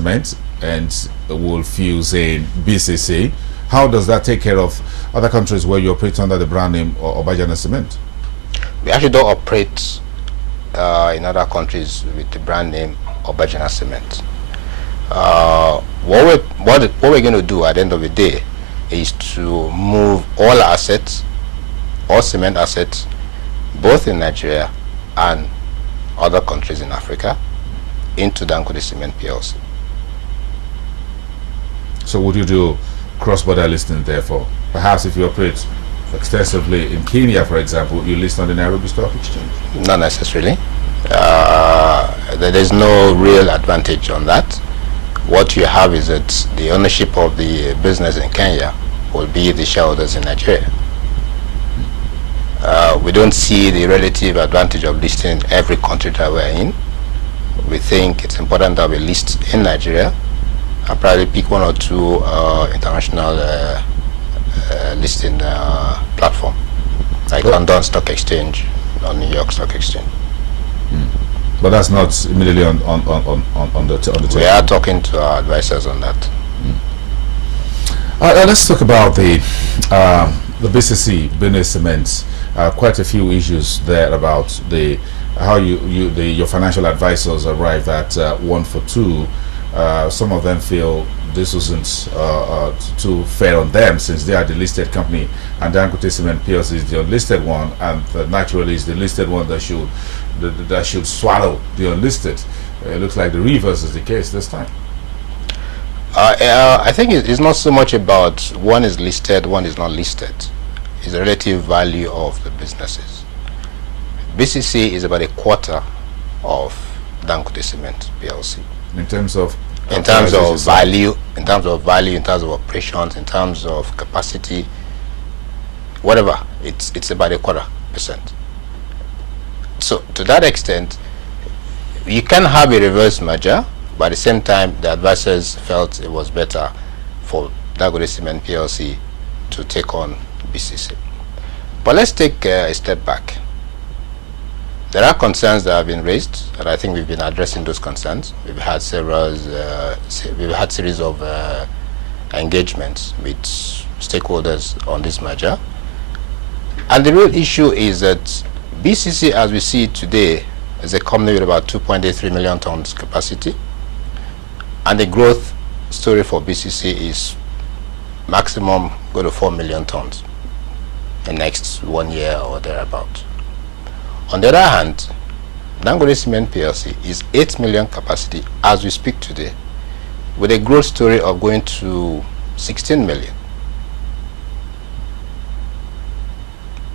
Cement and will fuse in BCC. How does that take care of other countries where you operate under the brand name Obajana Cement? We actually don't operate in other countries with the brand name Obajana Cement. What we're going to do at the end of the day is to move all assets, all cement assets, both in Nigeria and other countries in Africa, into Dangote Cement PLC. So would you do cross-border listing therefore? Perhaps if you operate extensively in Kenya, for example, you list on the Nairobi Stock Exchange? Not necessarily. There is no real advantage on that. What you have is that the ownership of the business in Kenya will be the shareholders in Nigeria. We don't see the relative advantage of listing every country that we're in. We think it's important that we list in Nigeria and probably pick one or two international listing platform, like London Stock Exchange or New York Stock Exchange. But that's not immediately on the table. We are talking to our advisors on that. Let's talk about the BCC Business Cement. Quite a few issues there about the how your financial advisors arrive at 1 for 2. Some of them feel this wasn't too fair on them, since they are the listed company and Dangote Cement PLC is the unlisted one, and naturally is the listed one that should swallow the unlisted. It looks like the reverse is the case this time. I think it's not so much about one is listed, one is not listed. It's the relative value of the businesses. BCC is about a quarter of Dangote Cement PLC. In terms of value, in terms of operations, in terms of capacity, whatever, it's about 0.25%. So to that extent, you can have a reverse merger, but at the same time, the advisors felt it was better for Dangote Cement PLC to take on BCC. But let's take a step back. There are concerns that have been raised, and I think we've been addressing those concerns. We've had series of engagements with stakeholders on this merger. And the real issue is that BCC, as we see it today, is a company with about 2.83 million tons capacity. And the growth story for BCC is maximum go to 4 million tons in the next 1 year or thereabout. On the other hand, Dangote Cement PLC is 8 million capacity as we speak today, with a growth story of going to 16 million.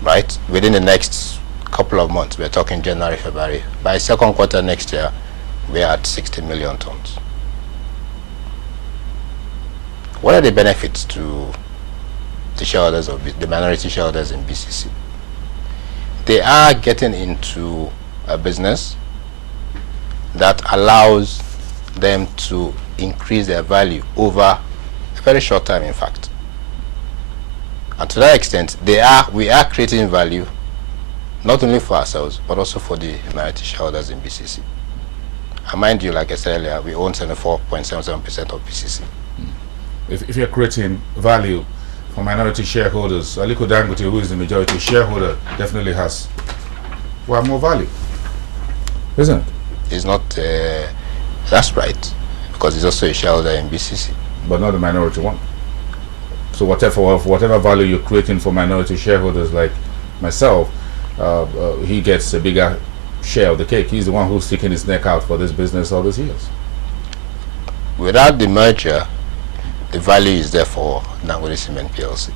Right? Within the next couple of months, we're talking January, February. By second quarter next year, we're at 60 million tons. What are the benefits to the shareholders of the minority shareholders in BCC? They are getting into a business that allows them to increase their value over a very short time, in fact. And to that extent, we are creating value not only for ourselves, but also for the minority shareholders in BCC. And mind you, like I said earlier, we own 74.77% of BCC. If you're creating value for minority shareholders, Aliko Dangote, who is the majority shareholder, definitely has more value, isn't it? It's not, that's right, because he's also a shareholder in BCC. But not the minority one. So whatever value you're creating for minority shareholders like myself, he gets a bigger share of the cake. He's the one who's sticking his neck out for this business all these years. Without the merger, the value is there for Dangote Cement PLC.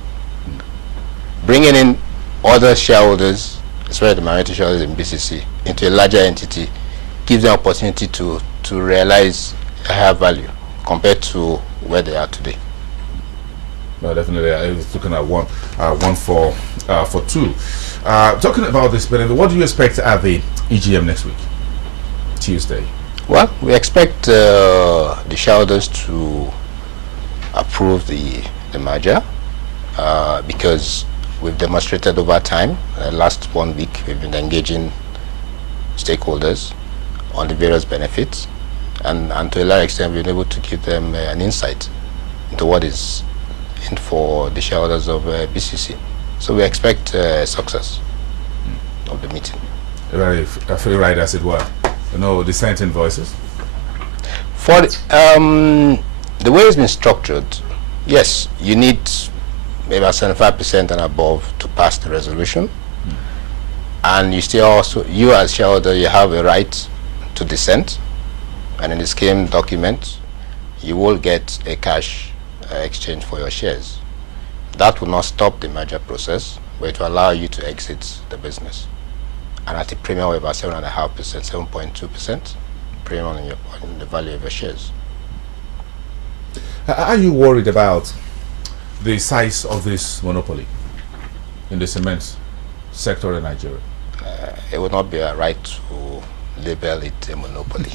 Bringing in other shareholders, especially the minority shareholders in BCC, into a larger entity gives them opportunity to realize a higher value compared to where they are today. Well, definitely, I was looking at one for 2. Talking about this, but what do you expect at the EGM next week, Tuesday? Well, we expect the shareholders to approve the merger because we've demonstrated over time. Last 1 week, we've been engaging stakeholders on the various benefits, and to a large extent we've been able to give them an insight into what is in for the shareholders of BCC. So we expect success of the meeting. Very free ride, as it were. No dissenting voices? For the way it's been structured, yes, you need maybe 75% and above to pass the resolution. And you still also, you as shareholder, you have a right to dissent. And in the scheme document, you will get a cash exchange for your shares. That will not stop the merger process, but it will allow you to exit the business. And at a premium of about 7.5%, 7.2% premium on the value of your shares. Are you worried about the size of this monopoly in the cement sector in Nigeria? It would not be a right to label it a monopoly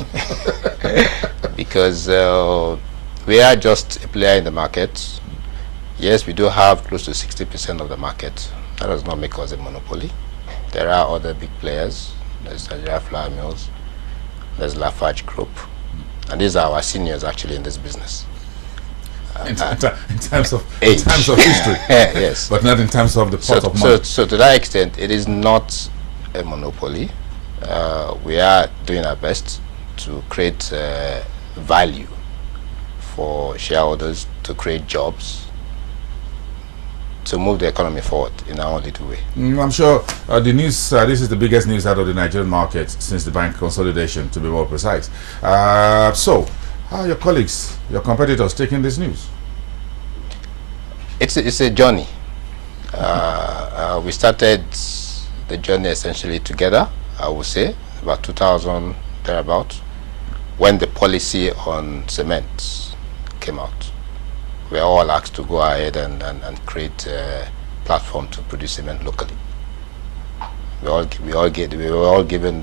because we are just a player in the market. Yes, we do have close to 60% of the market. That does not make us a monopoly. There are other big players. There's Nigeria Flour Mills, there's Lafarge Group, and these are our seniors actually in this business. In terms of age. In terms of history, yes, but not in terms of the pot of money. So to that extent, it is not a monopoly. We are doing our best to create value for shareholders, to create jobs, to move the economy forward in our own little way. I'm sure the news, this is the biggest news out of the Nigerian market since the bank consolidation, to be more precise. So, how are your colleagues, your competitors taking this news? It's a journey. We started the journey essentially together, I would say, about 2000, thereabout, when the policy on cement came out. We are all asked to go ahead and create a platform to produce cement locally. We were all given